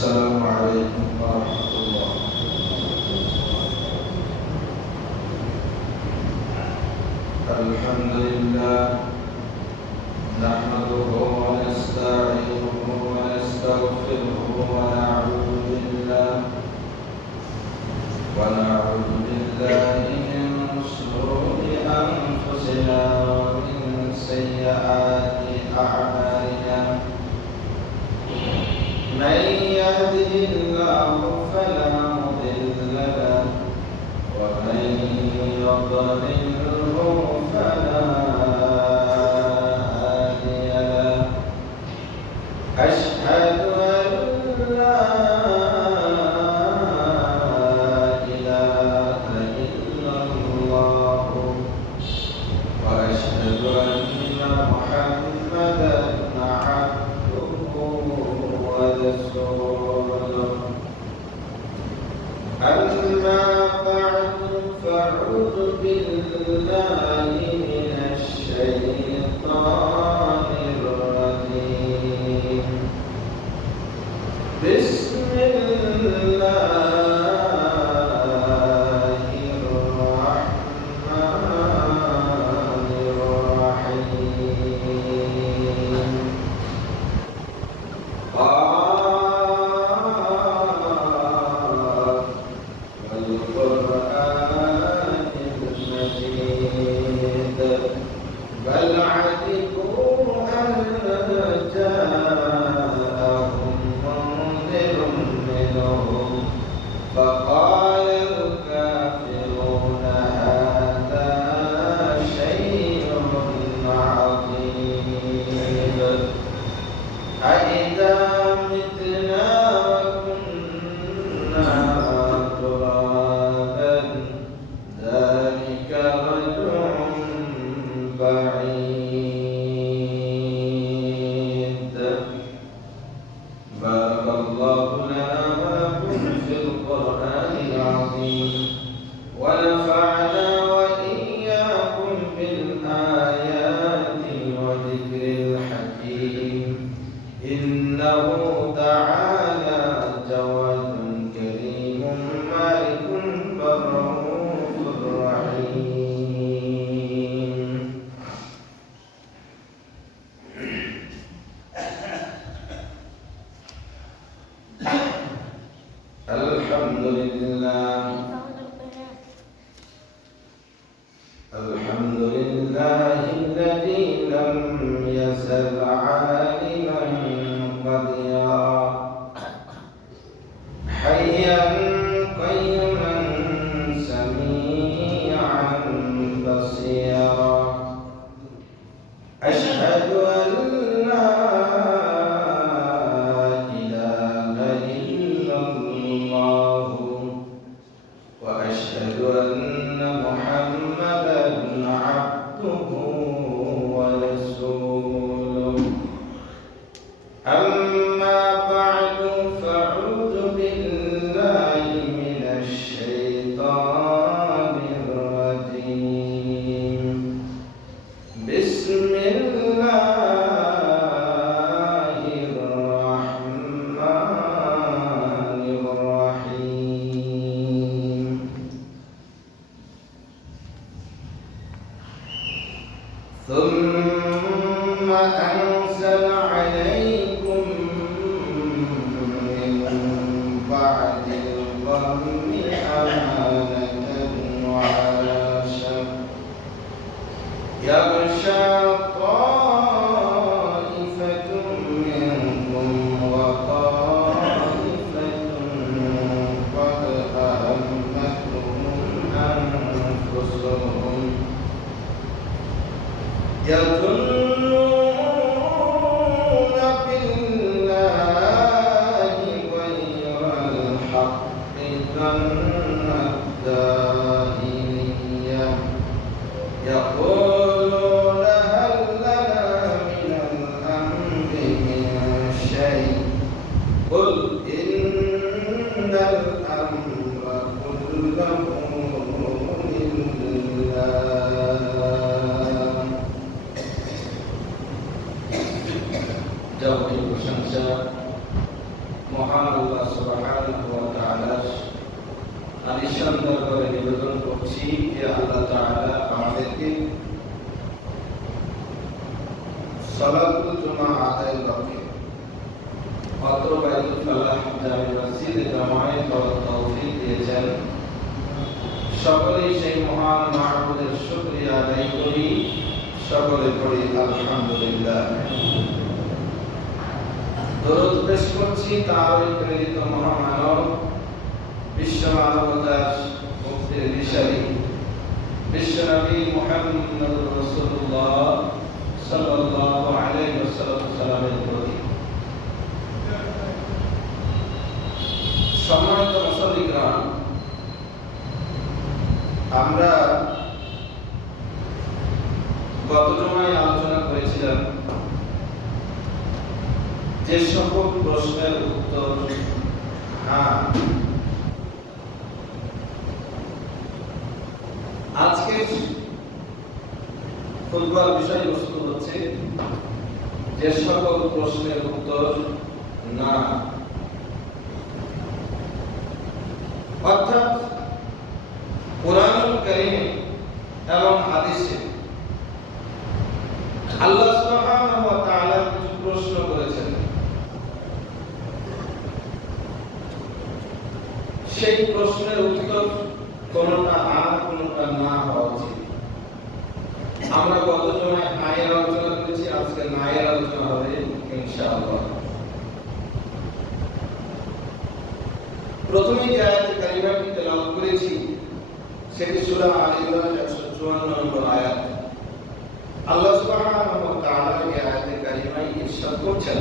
السلام عليكم ورحمة الله. الحمد لله نحمده ونستعينه ونستغفره ونعوذ بالله من شرور أنفسنا ومن سيئات أعمالنا. من يهده الله فلا مضل له ومن يضلله فلا هادي له. أشهد أن لا إله إلا الله وأشهد أن محمدا عبده ورسوله. أما بعد فأعوذ بالله من الشيطان الرجيم. بسم الله الرحمن الرحيم. والقرآن المجيد بل عجبوا أن جاءهم منذر منهم فقال الكافرون هذا شيء عظيم. أإذا متنا وكنا ترابا ذلك رجع بعيد. بارك الله لنا ولكم في القرآن العظيم ونفعنا وإياكم بالآيات وذكر الحكيم. إنه تعالى جواد كريم مالك رؤوف رحيم. الحمد لله الحمد لله الذي لم يزل عالما قديرا حيا قيوما سميعا بصيرا. أشهد أن لا إله إلا الله وأشهد أن محمدا عبده ورسوله. أما بعد فأعوذ بالله من الشيطان الرجيم. بسم الله الرحمن الرحيم. ثم أنزل عليكم من بعد الغم أمانة وعاشا يغشى طائفة منكم وطائفة قد أهمتهم أنفسهم يظنون بالله غير الحق ظن الجاهلية يقولون هل لنا من الأمر من شيء قل إن الأمر كله لله. যাবতীয় প্রশংসা মহান আল্লাহ সুবহানাহু ওয়া তাআলার আলিশান দরবারে নিবেদন করছি যে আল্লাহ তাআলা আমাদেরকে সালাতুল জুমা আদায়ের লক্ষ্যে অত্র বাইতুল ফালাহ জামে মসজিদে জামায়াত করার তৌফিক দিয়েছেন। সকলেই সেই মহান মাহবুবের শুকরিয়া আদায় করি, সকলে পড়ি আলহামদুলিল্লাহ। দরুদ পেশ করছি তার ওই প্রেরিত মহামানব, বিশ্ব মানবতার মুক্তির দিশারি বিশ্বনবী মুহাম্মদ রাসূলুল্লাহ সাল্লাল্লাহু আলাইহি ওয়াসাল্লামের প্রতি। সম্মানিত মুসল্লিগণ, আমরা গত জুমায় আলোচনা করেছিলাম যে সকল প্রশ্নের উত্তর হ্যাঁ। আজকের খুতবার বিষয়বস্তু হচ্ছে যে সকল প্রশ্নের উত্তর না। অর্থাৎ কুরআনুল কারীমে এবং হাদিসে আল্লাহ সুবহানাহু ওয়া তাআলা কিছু প্রশ্ন করেছেন, সেই প্রশ্নের উত্তর কোনটা হ্যাঁ কোনটা না হওয়া উচিত। আমরা গত জমায় হায়ের আলোচনা করেছি, আজকে নায়ের আলোচনা হবে ইনশাআল্লাহ। প্রথমে যে আয়াতে কারিমাটি তেলাওয়াত করেছি সেটি সূরা আলে ইমরান 154 নম্বর আয়াত। আল্লাহ সুবহানাহু ওয়া তাআলা এই আয়াতে কারিমায় ইরশাদ করছেন,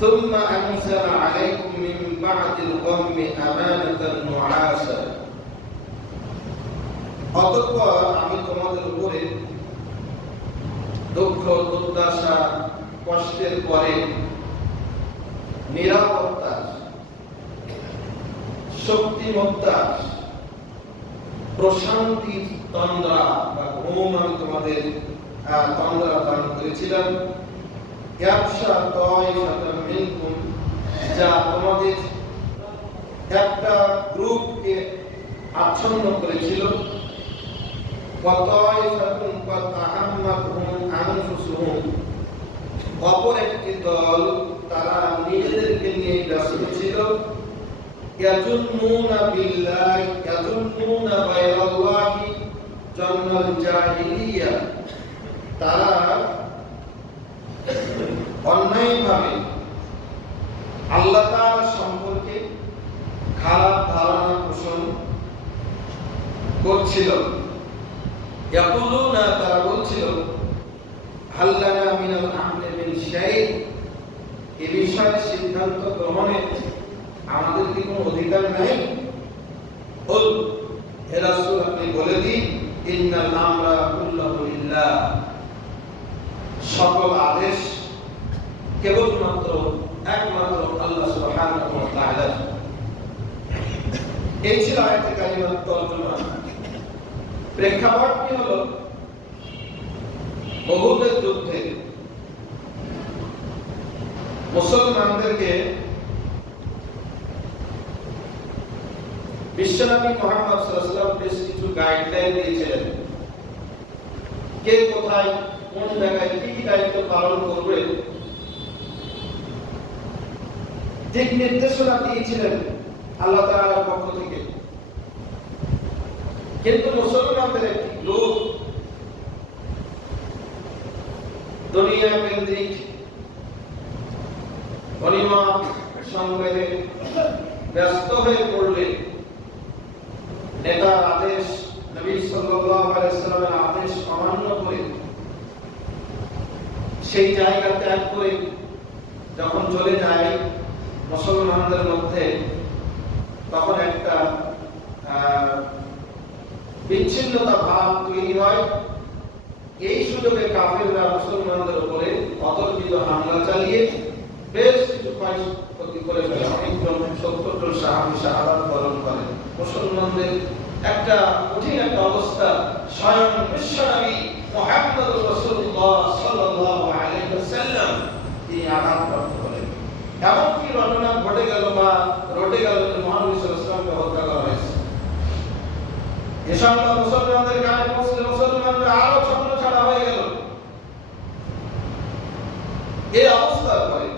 ثم أنزل عليكم من بعد الغم أمانة نعاسا। অতঃপর আমি তোমাদের উপরে দুঃখ দুর্দশা কষ্টের পরে নিরাপত্তার শক্তিমত্তার প্রশান্তির তন্দ্রা বা ঘুম আমি তোমাদের তন্দ্রা দান করেছিলাম। যা তোমাদের একটা গ্রুপকে আচ্ছন্ন করেছিল। অপর একটি দল তারা নিজেদেরকে নিয়ে ব্যস্ত ছিল। ইয়াজুন্নুনা বিল্লাহি ইয়াজুন্নুনা গায়রাল্লাহি জান্নাল জাহিলিয়া। তারা অন্যায়ভাবে আল্লাহ তাআলা সম্পর্কে খারাপ ধারণা পোষণ করছিল। ইয়াকুলুনা, তারা বলছিল, হাল্লানা মিনাল আমরি মিন শাই, এই বিষয়ে সিদ্ধান্ত গ্রহণে আমাদের কি কোনো অধিকার নাই? বল হে রাসূল, আপনি বলে দিন, ইন্নাল আমরা কুল্লুহু লিল্লাহ, সকল আদেশ কেবলমাত্র একমাত্র আল্লাহ সুবহানাহু ওয়া তাআলা। এই ছিল আয়াতে কারিমার তর্জমা। প্রেক্ষাপটটি হলো উহুদের যুদ্ধে মুসলমানদেরকে বিশ্বনবী মুহাম্মদ সাল্লাল্লাহু আলাইহি ওয়াসাল্লাম বেশ কিছু গাইডলাইন দিয়েছিলেন। কে কোথায় কোন জায়গায় কি কি দায়িত্ব পালন করবে, দিক নির্দেশনা দিয়েছিলেন আল্লাহ তাআলার পক্ষ থেকে। কিন্তু মুসলমানদের একটি লোক দুনিয়া কেন্দ্রিক গনিমা সংগ্রহে ব্যস্ত হয়ে পড়লে নেতার আদেশ, নবী সাল্লাল্লাহু আলাইহি ওয়াসাল্লামের আদেশ অমান্য করে সেই জায়গা ত্যাগ করে যখন চলে যায় মুসলমানদের মধ্যে, তখন একটা বিচ্ছিন্নতা ভাব তৈরি হয়। এই সুযোগে কাফেররা মুসলমানদের উপরে অতর্কিত হামলা চালিয়ে বেশ কিছু ক্ষতি করে ফেলে। অনেক জন 70 জন সাহাবী শাহাদাত বরণ করে। মুসলমানদের একটা কঠিন একটা অবস্থা স্বয়ং বিশ্বনবী মুহাম্মদ রাসূলুল্লাহ সাল্লাল্লাহু আলাইহি ওয়াসাল্লাম তিনি আঘাতপ্রাপ্ত হলেন। এমনকি রণনা সংবাদ মুসলমানদের কানে পৌঁছলে মুসলমানরা আরো ছন্ন ছাড়া হয়ে গেল। এই অবস্থার পরে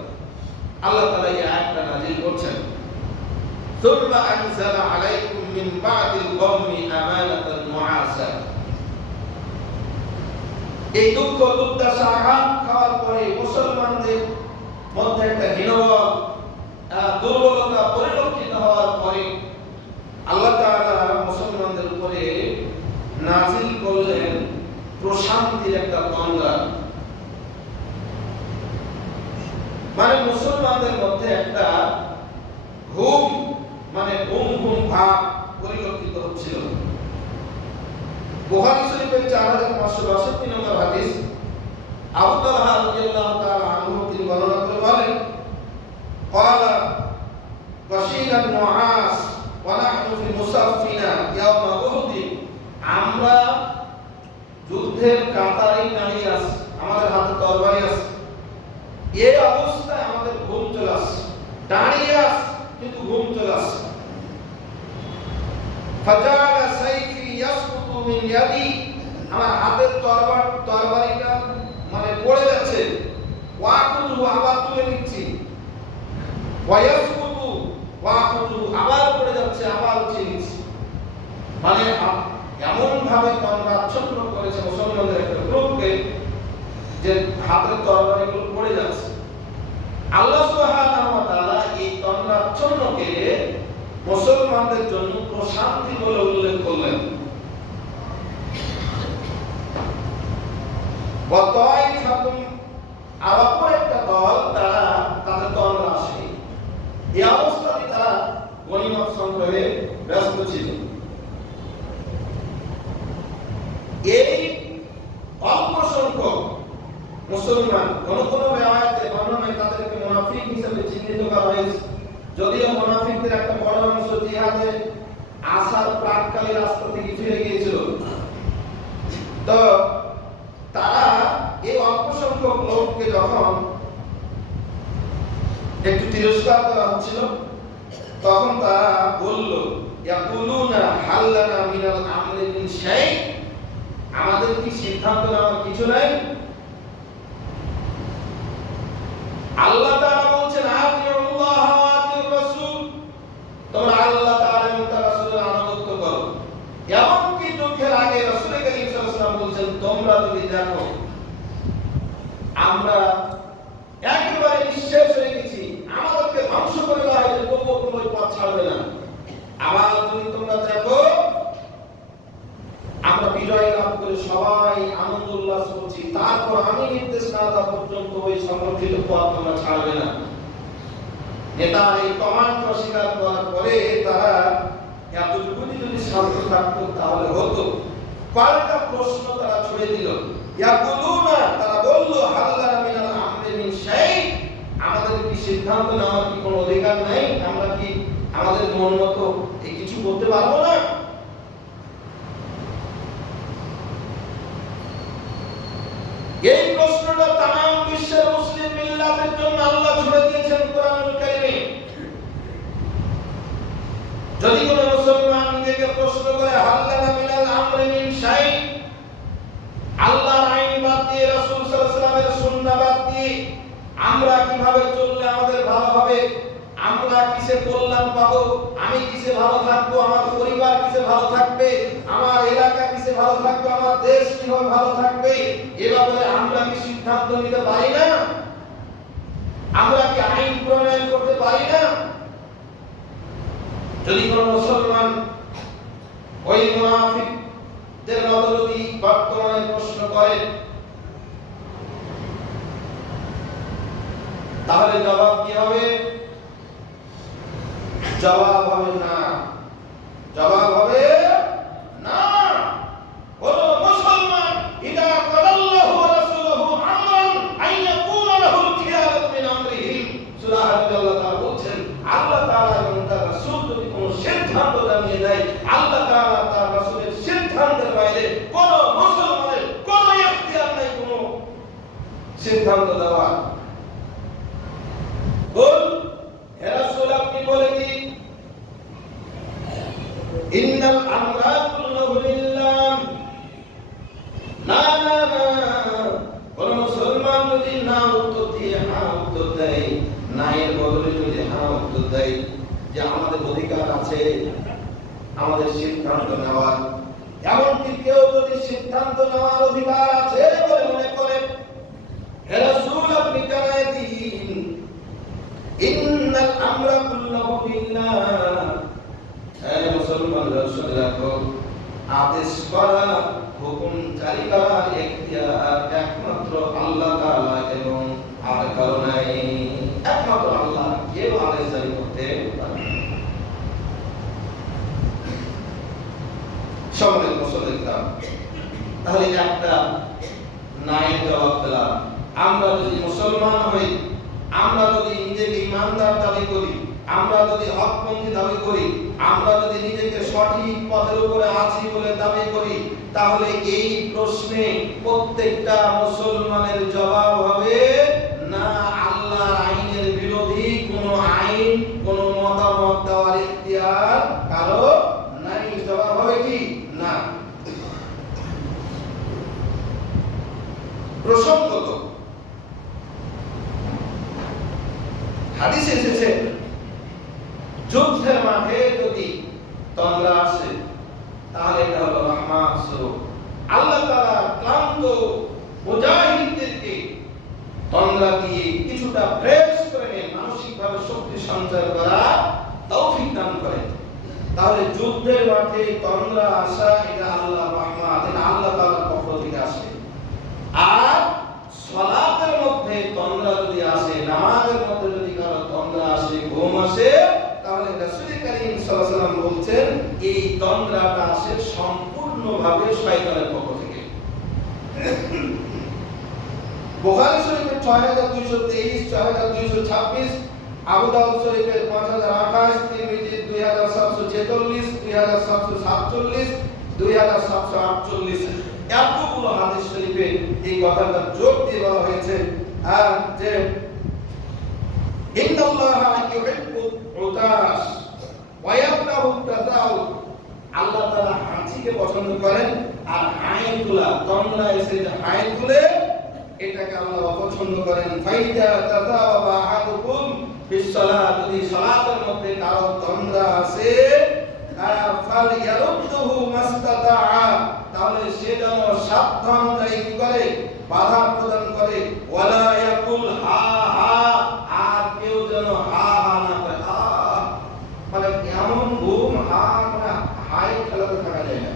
আল্লাহ তাআলা এই আয়াতটা নাযিল করছেন, সুম্মা আনজালা আলাইকুম মিন বা'দিল গম্মি আমানাতান মুআসা। এই দুঃখ দুর্দশা আঘাত খাওয়ার পরে মুসলমানদের মধ্যে একটা হীনভাব দুর্বলতা পরিলক্ষিত হওয়ার পরে আল্লাহ তাআলা মুসলমানদের উপরে নাযিল করলেন প্রশান্তির একটা তন্দ্রা। মানে মুসলমানদের মধ্যে একটা ঘুম ঘুম ঘুম ভাব পরিলক্ষিত হচ্ছিল। বুখারী শরীফের 4562 নম্বর হাদিস, আবু তালহা রাদিয়াল্লাহু তাআলা আনহু তিনি বর্ণনা করে বলেন, ক্বালা ওয়াশীনা মুআস ওয়া নাহনু ফি মুসাফফিনা ইয়াওমা উহুদ। আমরা যুদ্ধের কাতারে দাঁড়িয়ে আছি, আমাদের হাতে তরবারি আছে, এই অবস্থায় আমাদের ঘুম চলে আসছে, দাঁড়িয়ে আছি কিন্তু ঘুম চলে আসছে। ফাজালা সাইফি ইয়াসকুতু মিন ইয়াদি, আমার হাতের তরবারিটা পড়ে যাচ্ছে, ওয়াকুতু আবার তুলে নিচ্ছি, ওয়ায়াসকুতু ওয়াকুতু আবার পড়ে যাচ্ছে, আবার উঠিয়ে নিচ্ছি। এমন ভাবে তন্দ্রাচ্ছন্ন করেছে মুসলমানদের একটা গ্রুপকে যে হাতের তরবারিগুলো পড়ে যাচ্ছে। আল্লাহ সুবহানাহু ওয়া তাআলা এই তন্দ্রাচ্ছন্নকে মুসলমানদের জন্য প্রশান্তি বলে উল্লেখ করলেন। আর অপর একটা দল তারা তাদের তন্দ্রা আসে, এই অবস্থাতে তারা গনিমত সংগ্রহে ব্যস্ত ছিল। এই অল্প সংখ্যক মুসলমান কোন কোন রিওয়ায়াতে বর্ণনায় তাদেরকে মুনাফিক হিসেবে চিহ্নিত করা হয়েছে, যদিও মুনাফিকদের একটা বড় অংশ জিহাদে আসার প্রাককালে রাস্তা থেকে ফিরে গিয়েছিল। তো তারা এই অল্প সংখ্যক লোককে যখন একটু তিরস্কার করা হচ্ছিল, তখন তারা বলল, ইয়াকুলুনা হাল্লানা মিনাল আমরি মিন শাই, আমাদের কি সিদ্ধান্ত নেওয়ার কিছু নাই? আল্লাহ তাআলা বলছেন, আতিউল্লাহ ওয়া আতিউর রাসূল, তোমরা আল্লাহ তাআলা এবং তার রাসূলের আনুগত্য করো। এমনকি যুদ্ধের আগে রাসূল করিম সাল্লাল্লাহু আলাইহি ওয়াসাল্লাম বলছেন, তোমরা যদি দেখো আমরা একেবারে নিঃশেষ হয়ে গেছি, আমাদেরকে ধ্বংস করে দেওয়া হয়েছে, তবুও কোনো পথ ছাড়বে না। আবার যদি তোমরা দেখো আমরা বিজয় লাভ করে সবাই আনন্দ উল্লাস করছি, তারপর আমি নির্দেশ না দেওয়া পর্যন্ত ওই সংরক্ষিত পথ তোমরা ছাড়বে না। নেতার এই কমান্ড অস্বীকার করার পরে তারা এতটুকু যদি শান্ত থাকতো তাহলে হতো। পাল্টা প্রশ্ন তারা ছুড়ে দিল, ইয়াকুলুনা, তারা বলল, হাল্লানা মিনাল আমরি মিন শাই, আমাদের কি সিদ্ধান্ত নেওয়ার কি কোনো অধিকার নাই? আমরা কি আমাদের মন মতো কিছু করতে পারবো না? এই প্রশ্নটা তামাম বিশ্বের মুসলিম মিল্লাতের জন্য আল্লাহ ছুড়ে দিয়েছেন কোরআনুল কারীমে। যদি কোন মুসলমান নিজেকে প্রশ্ন করে, হাল্লানা মিনাল আমরি মিন শাই, আল্লাহর আইন বাদ দিয়ে, রাসূল সাল্লাল্লাহু আলাইহি ওয়াসাল্লামের সুন্নাহ বাদ দিয়ে আমরা কিভাবে চললে আমাদের ভালো হবে, আমরা কিসে কল্যাণ পাবো, আমি কিসে ভালো থাকবো, আমার পরিবার কিসে ভালো থাকবে, আমার এলাকা কিসে ভালো থাকবে, আমার দেশ কিভাবে ভালো থাকবে, এভাবে আমরা কি সিদ্ধান্ত নিতে পারি না? আমরা কি আইন প্রণয়ন করতে পারি না? যদি কোন মুসলমান ওই মুনাফিকদের মতো যদি বর্তমানে প্রশ্ন করে, তাহলে জবাব কি হবে? জবাব হবে না, জবাব হবে না। কোন মুসলমান ইদা কাদাল্লাহু ওয়া রাসূলুহু আমরান আইয়াকুনা লাহুল খিয়ারাতু মিন আমরিহি, সূরা হাদীদ আল্লাহ তাআলা বলছেন, আল্লাহ তাআলা এবং তার রাসূল যদি কোন সিদ্ধান্ত জানিয়ে দেয়, আল্লাহ তাআলা তার রাসূলের সিদ্ধান্তের বাইরে কোন মুসলমানের কোন ইখতিয়ার নাই কোন সিদ্ধান্ত দেওয়ার। বল, হে রাসূল, আপনি বলে দিন, ইন্নাল আমরা কুল্লুহু নায়ের বদলে যদি হ্যাঁ উত্তর দেয় যে আমাদের অধিকার আছে আমাদের সিদ্ধান্ত নেওয়ার, এমনকি কেউ যদি সিদ্ধান্ত নেওয়ার অধিকার আছে বলে মনে করে, হে রাসূল আপনি জানায় দিন ইন্নাল আমরা কুল্লুহু বিল্লাহ, হে মুসলমানরা শুনে রাখো, আদেশ করা হুকুম জারি করার এখতিয়ার একমাত্র আল্লাহ তাআলা এবং আর কারো নাই। একমাত্র আল্লাহ কেউ আদেশ জারি করতে পারে। সম্মানিত মুসলমান, তাহলে একটা নাই জবাব দিলাম, আমরা যদি মুসলমান হই, আমরা যদি নিজেকে ইমানদার দাবি করি, আমরা যদি হকপন্থী দাবি করি, আমরা যদি নিজেকে সঠিক পথের উপরে আছি বলে দাবি করি, তাহলে এই প্রশ্নে প্রত্যেকটা মুসলমানের জবাব হবে না আল্লাহর আইনের বিরোধী কোনো আইন, কোনো মতামত দেওয়ার ইখতিয়ার কারো নাই। জবাব হবে কি না। প্রসঙ্গত হাদিসে এসেছে যুদ্ধের মাঠে যদি তন্দ্রা আসে তাহলে এটা হলো রহমান স্বরূপ। আল্লাহ তাআলা ক্লান্ত মুজাহিদদেরকে তন্দ্রা দিয়ে কিছুটা ফ্রেশ করে মানসিকভাবে শক্তি সঞ্চয় করার তৌফিক দান করেন। তাহলে যুদ্ধের মাঠে তন্দ্রা আসা এটা আল্লাহর রহমত, এটা আল্লাহ তাআলার পক্ষ থেকে আসে। আর সালাতের মধ্যে তন্দ্রা যদি আসে, নামাজের মধ্যে যদি কারো তন্দ্রা আসে, ঘুম আসে, তাহলে রাসূল কারীম সাল্লাল্লাহু আলাইহি ওয়াসাল্লাম বলছেন এই তন্দ্রাটা আসে সম্পূর্ণভাবে শয়তানের পক্ষ থেকে। বুখারী শরীফে ৬২২৩, ৬২২৬, আবু দাউদ শরীফে ৫০২৮, তিরমিজি ২৭৪৬, ২৭৪৭, ২৭৪৮, এতগুলো হাদিস শরীফে এই কথাটা জোর দিয়ে বলা হয়েছে যে ইন্নাল্লাহা ইউহিব্বু উতাস ওয়া ইয়াকরাহু তাসাউল, আল্লাহ তাআলা হাঁচিকে পছন্দ করেন, আর হাই তোলা তন্দ্রা এসে যে হাই তুলে এটাকে আল্লাহ অপছন্দ করেন। ফাইদা তাতাওয়া আহাদুকুম বিসসালাত, যদি সালাতের মধ্যে কারো তন্দ্রা আসে ফাল ইয়ারুদ্দুহু মাস্তাতা, তাহলে সে যেন সাবধান অনুযায়ী কি করে, বাধা প্রদান করে। ওয়ালা ইয়াকুল হা হা, আর কেউ যেন হা হা না করে। মানে এমন ঘুম হা মানে হাই খেলাতে থাকা যায় না।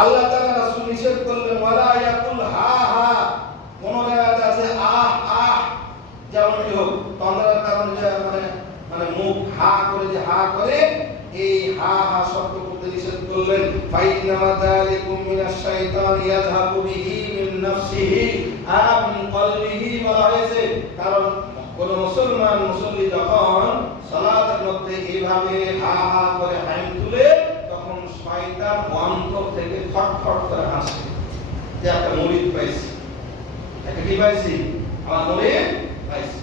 আল্লাহ তাআলা রাসূল নিষেধ করলেন ওয়ালা ইয়াকুল হা হা, কোন জায়গাতে আছে আহ আহ, যেমন কি হোক তন্দ্রার কারণে মানে মুখ হা করে যে হা করে, এই হা হা শব্দ করতে নিষেধ করলেন। ফাইন্নামা যালিকুম মিনাশ শাইতানি ইয়াযহাবু বিহি মিন নাফসিহি মিন কলবিহি, বলা হয়েছে কারণ কোন মুসলমান মুসল্লি যখন সালাতের মধ্যে এইভাবে হা হা করে হাই তুলে, তখন শয়তান অন্তর থেকে ফটফট করে হাসে যে একটা মুরিদ পাইছি, একটা কি পাইছি, আমার মুরিদ পাইছি।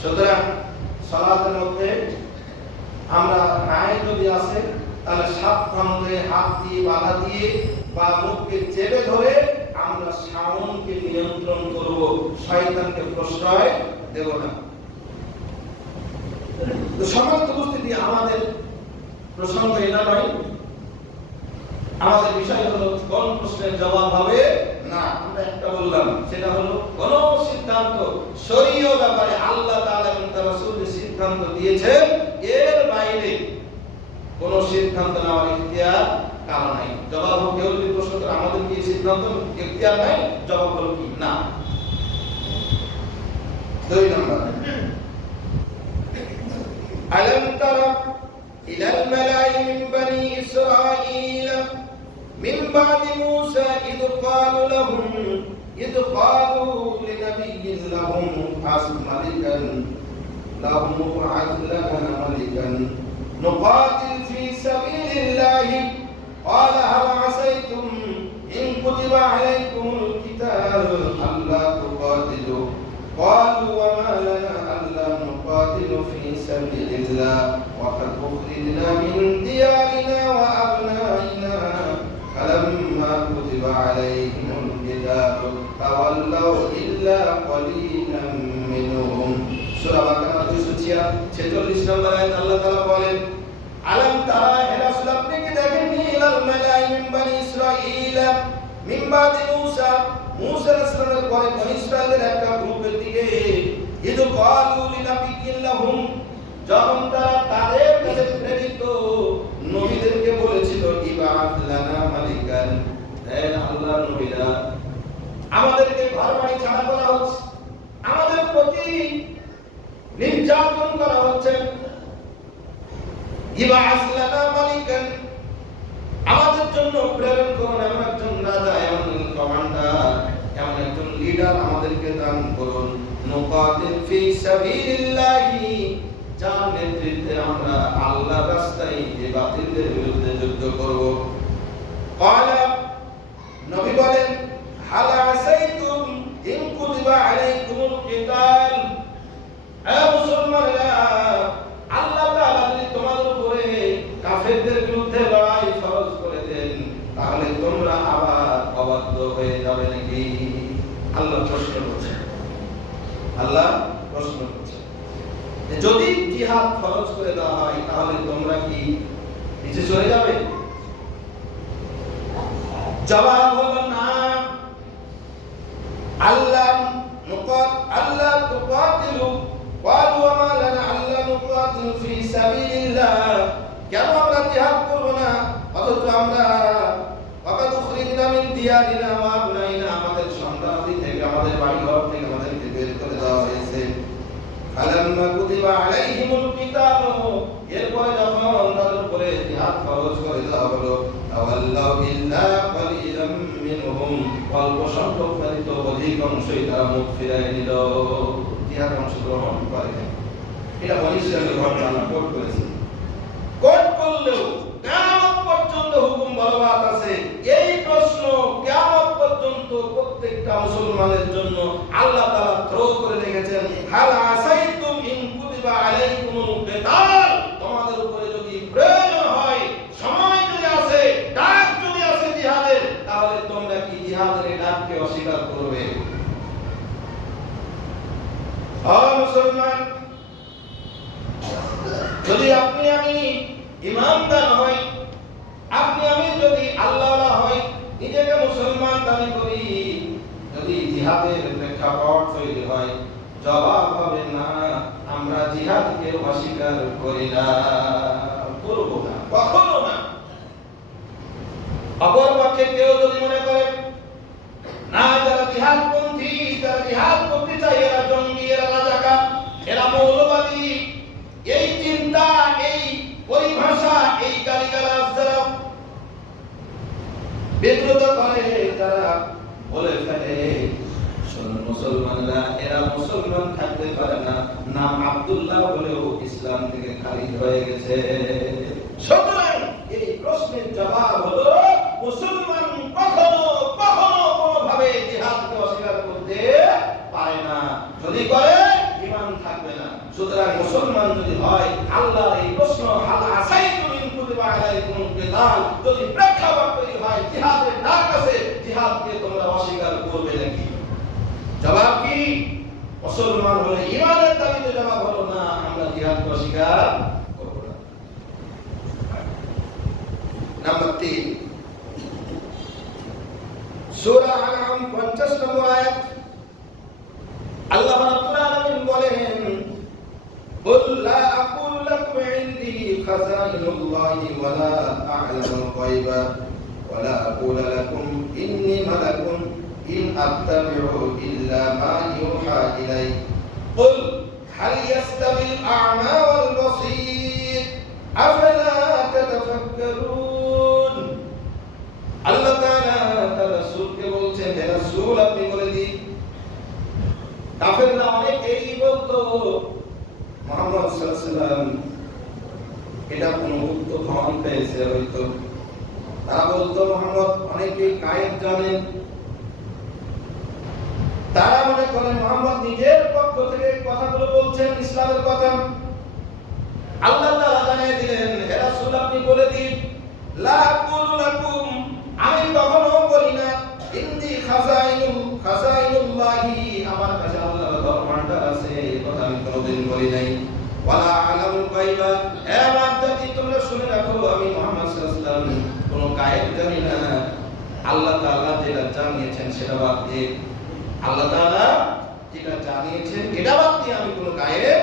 সুতরাং সালাতের মধ্যে আমরা হাই যদি আসে তাহলে সাবধানে হাত দিয়ে বাধা দিয়ে বা মুখকে চেপে ধরে আমরা সাউন্ডকে নিয়ন্ত্রণ করব, শয়তানকে প্রশ্রয় দেব না। তো সম্মানিত উপস্থিতি, আমাদের প্রসঙ্গ এটা নয়, আমাদের বিষয় হলো কোন প্রশ্নের জবাব হবে না। আমরা একটা বললাম, সেটা হলো কোন সিদ্ধান্ত শরীয় ব্যাপারে আল্লাহ তাআলা এবং তার রাসূল যে সিদ্ধান্ত দিয়েছেন এর বাইরে কোন সিদ্ধান্ত নেওয়ার ইখতিয়ার কারো নাই। জবাব হলো, কেউ যদি প্রশ্ন করে আমাদের কি সিদ্ধান্ত ইখতিয়ার নাই, জবাব হলো কি না। 2 নম্বর, আলম তারা ইলাল মালাই মিন বনি ইসরাঈল মিন বাদি মূসা ইদ ক্বালু লিনাবিয়্যিন লাহুম মালিকান লাহুম মুবআথ লানা মালিকান নুকাতিল ফি সাবিলিল্লাহি ক্বালা হাল আসাইতুম ইন কুতিবা আলাইকুমুল কিতাল আল্লা তুকাতিলু ক্বালু ওয়া মা লানা আল্লা নুকাতিলু ফি সাবিলিল্লাহ ওয়া قد أخرجنا من ديارنا وأبنائنا فلما كتب عليهم القتال تولوا إلا قليلا منهم সূরা বাকারা 246 নম্বর আয়াত আল্লাহ তাআলা বলেন, আলাম তারা হে রাসূল আপনি কি দেখেননি ইলাল মালাই মিন বানি ইসরাঈল মিন বাদি মূসা আলাইহিস সালামের পরে বনি ইসরাঈলের একটা গ্রুপের দিকে ইদ ক্বালু লিনাবিয়্যিন লাহুম, যখন তারা তাদের কাছে প্রেরিত নবীদেরকে বলেছিল ইবাআত লানা মালিকান, হে আল্লাহর নবীরা আমাদেরকে ঘর বাড়ি ছাড়া করা হচ্ছে, আমাদের প্রতি নির্যাতন করা হচ্ছে, ইবাআত লানা মালিকান আমাদের জন্য প্রেরণ করুন এমন একজন রাজা, এমন কমান্ডার, এমন একজন লিডার আমাদেরকে দান করুন, নুকাতিল ফি সাবিলিল্লাহি, যার নেতৃত্বে আমরা আল্লাহর রাস্তায় এই বাতিলদের বিরুদ্ধে যুদ্ধ করব। ক্বালা নবী বলেন, হাল আসাইতুম ইন কুতিবা আলাইকুমুল কিতাল, হে মুসলমানেরা আল্লাহ তাআলা যদি তোমাদের উপরে কাফেরদের বিরুদ্ধে লড়াই ফরজ করে দেন তাহলে তোমরা আবার অবাধ্য হয়ে যাবে নাকি? আল্লাহ প্রশ্ন করছেন, আল্লাহ প্রশ্ন করছেন যদি জিহাদ ফরজ করে দেওয়া হয় তাহলে তোমরা কি নিচে চলে যাবে? জবাব হলো না। আল্লাহ তুকাতিলু ক্বালু ওয়া মা লানা আল্লা নুকাতিলু ফি সাবিলিল্লাহ, কেন আমরা জিহাদ করব না অথচ আমরা ওয়াকাদ উখরিজনা মিন দিয়ারিনা ওয়া আবনাইনা, আমাদের সন্তানাদি থেকে আমাদের বাড়ি ঘর থেকে আমাদেরকে বের করে দেওয়া হয়েছে। ফালাম্মা কুতিবা আলাইহিমুল কিতাল, এরপরে যখন তাদের উপরে জিহাদ ফরজ করে দেওয়া হলো, তাওয়াল্লাউ ইল্লা কালিলাম মিনহুম, অল্প সংখ্যক ব্যতীত অধিকাংশই তারা মুখ ফিরায় নিল, জিহাদে অংশগ্রহণ করে না। এটা বনি ইসরাঈলের ঘটনা আল্লাহ কোট করেছেন। কোট করলেও কিয়ামত পর্যন্ত হুকুম বলবৎ আছে। এই প্রশ্ন কিয়ামত পর্যন্ত প্রত্যেকটা মুসলমানের জন্য আল্লাহ তাআলা থ্রো করে রেখেছেন, হাল আসাইতুম ইন কুতিবা আলাইকুমুল কিতাল, তোমাদের উপরে যদি প্রয়োজন হয়, সময় যদি আসে, ডাক যদি আসে জিহাদের, তাহলে তোমরা কি জিহাদের ডাককে অস্বীকার করবে? ও মুসলমান, যদি আপনি আমি ইমানদার হই, আপনি আমি যদি আল্লাহওয়ালা হই, নিজেকে মুসলমান দাবি করি, যদি জিহাদের প্রেক্ষাপট তৈরি হয়, জবাব হবে না, আমরা জিহাদকে অস্বীকার করি না, করব না, কখনো না। অপরপক্ষে কেউ যদি মনে করে না, যারা জিহাদ পন্থী, যারা জিহাদ করতে চায়, এরা জঙ্গি, এরা রাজাকার, এরা মৌলবাদী, এই চিন্তা, এই পরিভাষা, এই গালিগালাজ যারা বিদ্রুত করে, তারা বলে ফেলে মুসলমানরা এরা মুসলমান থাকতে পারে না, নাম আব্দুল্লাহ হলেও ইসলাম থেকে খারিজ হয়ে গেছে। সুতরাং এই প্রশ্নের জবাব হলো মুসলমান কখনো কখনো কোনোভাবে জিহাদকে অস্বীকার করতে পারে না, যদি করে ঈমান থাকবে না। সুতরাং মুসলমান যদি হয়, আল্লাহর এই প্রশ্ন হাল আসাইতুম ইন কুতিবা আলাইকুমুল কিতাল, যদি প্রেক্ষাপট তৈরি হয়, জিহাদের ডাক আছে, জিহাদকে তোমরা অস্বীকার করবে নাকি? জবাব কি? মুসলমান হলে ঈমানের দাবিতে জবাব হলো না, আমরা জিহাদকে অস্বীকার করব না। নাম্বার 3, সূরা আনআম 50 নম্বর আয়াত, আল্লাহ রাব্বুল আলামিন বলেন, কুল লা আকুলু লাকুম ইনদি খাযাইনুল্লাহি ওয়া লা আ'লামুল গায়বা ওয়া লা আকুলু লাকুম ইন্নী মালাকুন ইন আত্তাবি'ু ইল্লা মা ইউহা ইলাই, কুল হাল ইয়াস্তাবিল আ'মা ওয়াল বাসীর আফালা তাতাফাক্কারুন। আল্লাহ তাআলা তার রাসূলকে বলছেন, হে রাসূল আপনি বলে দিন, কাফেররা অনেকেই বলতো মুহাম্মদ সাল্লাল্লাহু আলাইহি ওয়াসাল্লাম এটা কোন মুক্ত ধন পেয়েছে, হয়তো তারা বলতো মুহাম্মদ অনেকেই গায়েব জানেন, তারা মনে করেন মুহাম্মদ নিজের পক্ষ থেকে কথাগুলো বলছেন, ইসলামের কথা। আল্লাহ তাআলা জানিয়ে দিলেন, হে রাসূল আপনি বলে দিন, লা আকুলু লাকুম, আমি কখনো বলি না, ইনদি খাযাইনুল্লাহি, আমার কাছে আল্লাহর ধন ভান্ডার আছে, কথা আমি কোনোদিন বলি নাই। ওয়ালা আলামুল গায়বা, এ বান্দাটি তোমরা শুনে রাখো, আমি মুহাম্মদ সাল্লাল্লাহু আলাইহি ওয়াসাল্লাম কোনো গায়েব জানি না। আল্লাহ তাআলা যেটা জানিয়েছেন সেটা বাদ দিয়ে, আল্লাহ তাআলা যেটা জানিয়েছেন এটা বাদ দিয়ে আমি কোনো গায়েব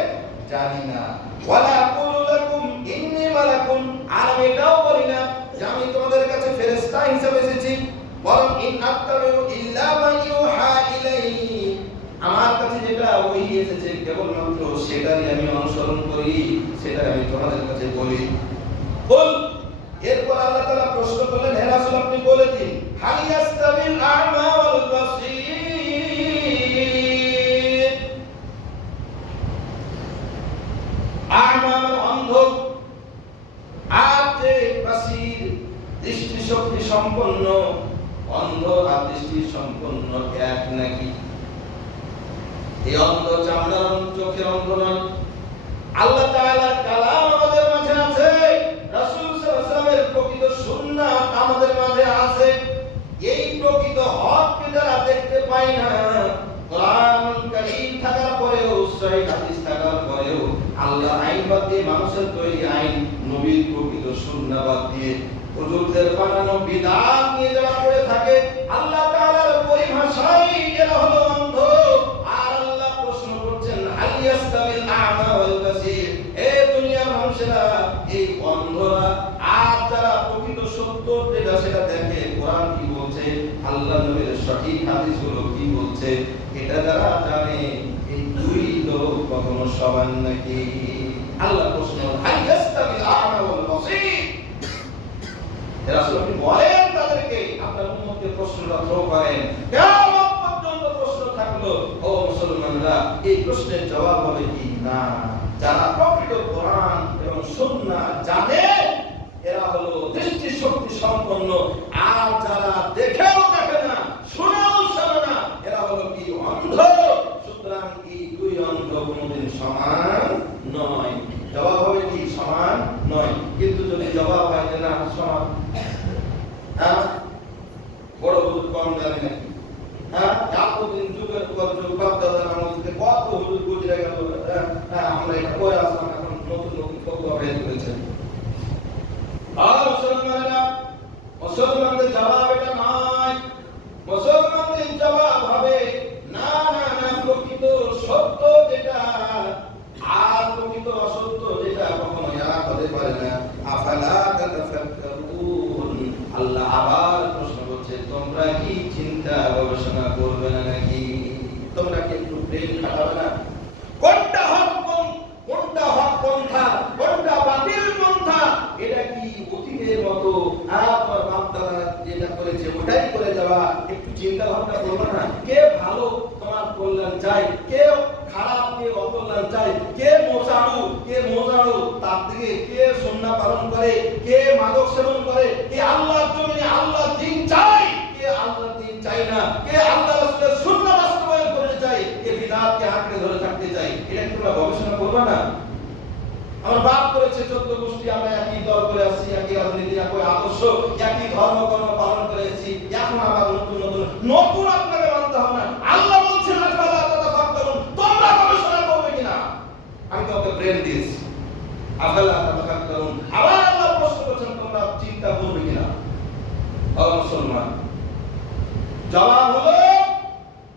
জানি না। ওয়ালা আকুলু লাকুম ইন্নী মালাকুন, আর আমি এটাও বলি না যে আমি তোমাদের কাছে ফেরেশতা হিসেবে এসেছি, বরং ইন আত্তাবিউ ইল্লা মা ইউহা ইলাইহি, আমার কাছে যেটা ওহী এসেছে কেবলমাত্র সেটারই আমি অনুসরণ করি, সেটা আমি তোমাদের কাছে বলি। বল, এরপর আল্লাহ তাআলা প্রশ্ন করলেন, হে রাসূল আপনি বলে দিন, হাল ইয়াস্তাবিল আ'মা ওয়াল বাসীর, আ'মা অন্ধ আর যে বাসীর দৃষ্টি শক্তি সম্পন্ন, অন্ধ আর দৃষ্টি সম্পন্ন এক নাকি? এই অন্ধ চামড়ার চোখের অন্ধ নয়। আল্লাহ তাআলার কালাম আমাদের মাঝে আছে, রাসূল সাল্লাল্লাহু আলাইহি ওয়াসাল্লামের প্রকৃত সুন্নাত আমাদের মাঝে আছে। এই প্রকৃত হককে যারা দেখতে পায় না, কোরআন কারীম থাকার পরেও, সহিহ হাদিস থাকার পরেও, আল্লাহ আইন বাদ দিয়ে, মানুষের তৈরি আইন, নবীর প্রকৃত সুন্নাত বাদ দিয়ে, হুজুরদের বানানো বিদআত নিয়ে যারা পড়ে থাকে, আল্লাহ তাআলার পরিভাষায় এরা হলো অন্ধ। আর আল্লাহ প্রশ্ন করছেন, হাল ইয়াস্তাবিল আ'মা ওয়াল বাসীর, এ দুনিয়ার মানুষেরা, এই অন্ধরা আর যারা প্রকৃত সত্য যেটা সেটা দেখে, কোরআন কি বলছে, আল্লাহ নবীর সঠিক হাদিসগুলো কি বলছে, এটা যারা জানে, এই দুই লোক কখনো সমান নাকি? আল্লাহ প্রশ্ন, হাল ইয়াস্তাবিল আ'মা ওয়াল বাসীর, রাসূল আপনি বলেন তাদেরকে, আপনার উম্মতকে প্রশ্নটা থ্রো করেন, কিয়ামত পর্যন্ত প্রশ্ন থাকলো। ও মুসলমানরা, এই প্রশ্নের জবাব হবে কি? না। যারা প্রকৃত কোরআন এবং সুন্নাহ জানে এরা হলো দৃষ্টি শক্তি সম্পন্ন, আর যারা দেখেও দেখে না, শুনেও শোনে না, এরা হলো কি? অন্ধ। সুতরাং এই দুই অন্ধ কোনদিন সমান নয়। জবাব হবে কি? সমান নয়। কিন্তু যদি জবাব হয় যে না সমান, হ্যাঁ বড় হুজুর কম জানে নাকি? হ্যাঁ, এতদিন যুগের পর যুগ বাপদাদার আমাদেরকে কত হুজুর বুঝে গেল, হ্যাঁ আমরা এটা করে আসলাম, এখন নতুন নতুন ফতোয়া বের করেছেন। আর মুসলমানেরা, মুসলমানদের জবাব এটা নয়। মুসলমানদের জবাব হবে না না না, প্রকৃত সত্য যেটা আর প্রকৃত অসত্য যেটা কখনো এক হতে পারে না। আফালা তাতাফাক্কারুন, আল্লাহ আবার প্রশ্ন করছে, তোমরা কি চিন্তা গবেষণা করবে না নাকি? তোমরা কি একটু ব্রেন খাটাবে না? কোনটা হক কোনটা হক পন্থা, কোনটা বাতিল পন্থা, এটা কি অতীতের মতো আপনার বাপ-দাদা যেটা করেছে ওটাই করে যাওয়া? একটু চিন্তা ভাবনা করবে না? কে ভালো তোমার কল্যাণ চাই, কে খারাপ, কে অকল্যাণ চাই, কে মোজাড়ু তার দিকে কে সুন্নাহ পালন করে, কে মাদক সেবন করে, কে আল্লাহর জমিনে আল্লাহর দ্বীন চাই, কে আল্লাহর দ্বীন চাই না, কে আল্লাহ রাসূলের সুন্নাহ বাস্তবায়ন করতে চাই, কে বিদআতকে আঁকড়ে ধরে থাকতে চাই, এটা তোমরা গবেষণা করবে না? আমার বাপ করেছে 14 গোষ্ঠী, আমরা একই দল করে আসছি, একই রাজনীতি, একই আদর্শ, একই ধর্মকর্ম পালন করে এসেছি, এখন আবার নতুন আপনাকে মানতে হবে না। আল্লাহ বলছেন আফালা তাতাফাক্কারুন, তোমরা গবেষণা করবে কিনা? আমি তোমাকে ব্রেন দিয়েছি, আফালা তাতাফাক্কারুন, আবার আল্লাহ প্রশ্ন করছেন তোমরা চিন্তা করবে কিনা? ও মুসলমান, জবাব হলো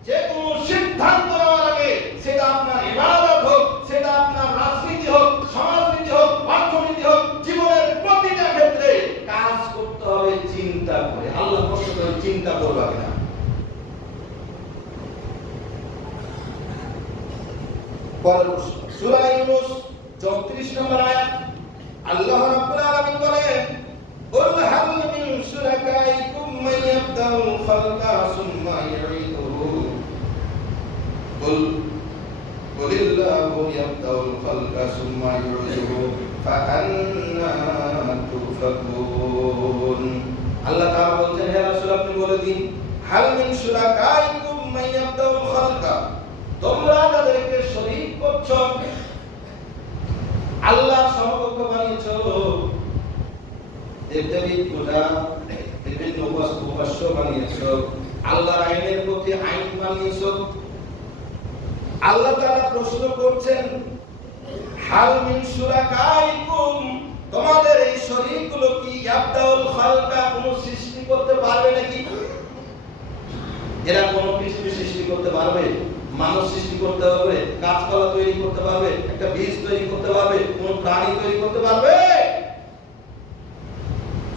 যে কোনো সিদ্ধান্ত নেওয়ার আগে, সেটা আপনার ইবাদত হোক, সেটা আপনার রাজনীতি হোক, সমাজনীতি হোক, অর্থনীতি হোক, জীবনের প্রতিটা ক্ষেত্রে কাজ করতে হবে চিন্তা করে। আল্লাহ প্রশ্ন করে চিন্তা করবা কিনা? পরের প্রশ্ন, সূরা ইউনূস 34 নম্বর আয়াত, আল্লাহ রাব্বুল আলামিন বলেন, কুল হাল মিন শুরাকাইকুম মান ইয়াবদাউল খালকা সুম্মা ইউঈদুহু, কুলিল্লাহু ইয়াবদাউল খালকা সুম্মা ইউঈদুহু ফাআন্না তুফাকুন। আল্লাহ তাআলা বলছেন, হে রাসূল আপনি বলে দিন, হাল মিন শুরাকাইকুম মান ইয়াবদাউল খালকা, তোমরা যাদেরকে শরীক করছো, আল্লাহ সমকক্ষ বানিয়েছো, দেবদেবী পূজা, বিভিন্ন উপাস্য বানিয়েছো, আল্লাহর আইনের প্রতি আইন বানিয়েছো, আল্লাহ তাআলা প্রশ্ন করছেন হাল মিন শুরাকাইকুম, তোমাদের এই শরীকগুলো কি ইয়াবদাউল খালকা, কোন সৃষ্টি করতে পারবে নাকি? এরা কোন কিছু সৃষ্টি করতে পারবে? মানুষ সৃষ্টি করতে পারবে? গাছপালা তৈরি করতে পারবে? একটা বীজ তৈরি করতে পারবে? কোন প্রাণী তৈরি করতে পারবে?